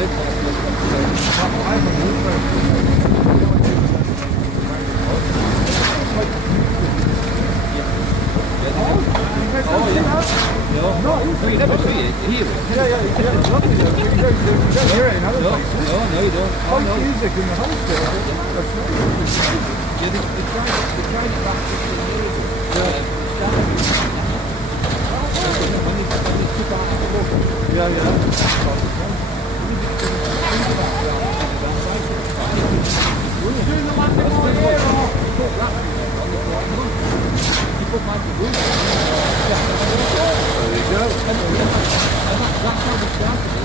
No, you never see it, hear it. Yeah, it's lovely though. You don't hear it in other places. No, you don't. Folk music in the house there. That's Yeah, they tried it back 15 years ago. When they took out the book. Doing the landing more here or? There you go. And that's how we started.